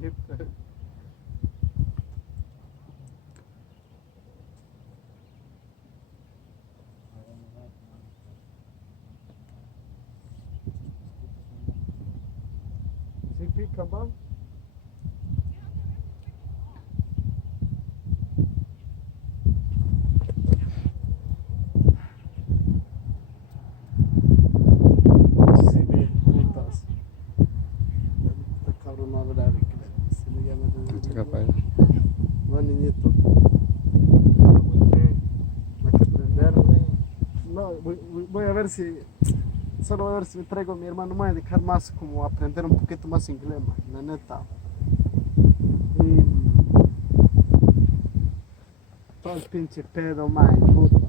Si pica, bă? Si vede, piuttosto. Da cavolo non lavorare che se ne chiama Non si capisce. non è niente. Hay que prenderlo. No, voy a ver si, solo voy a ver si me traigo a mi hermano, me voy a dedicar más como a aprender un poquito más inglés, man, la neta. Y todo el pinche pedo, man, puta.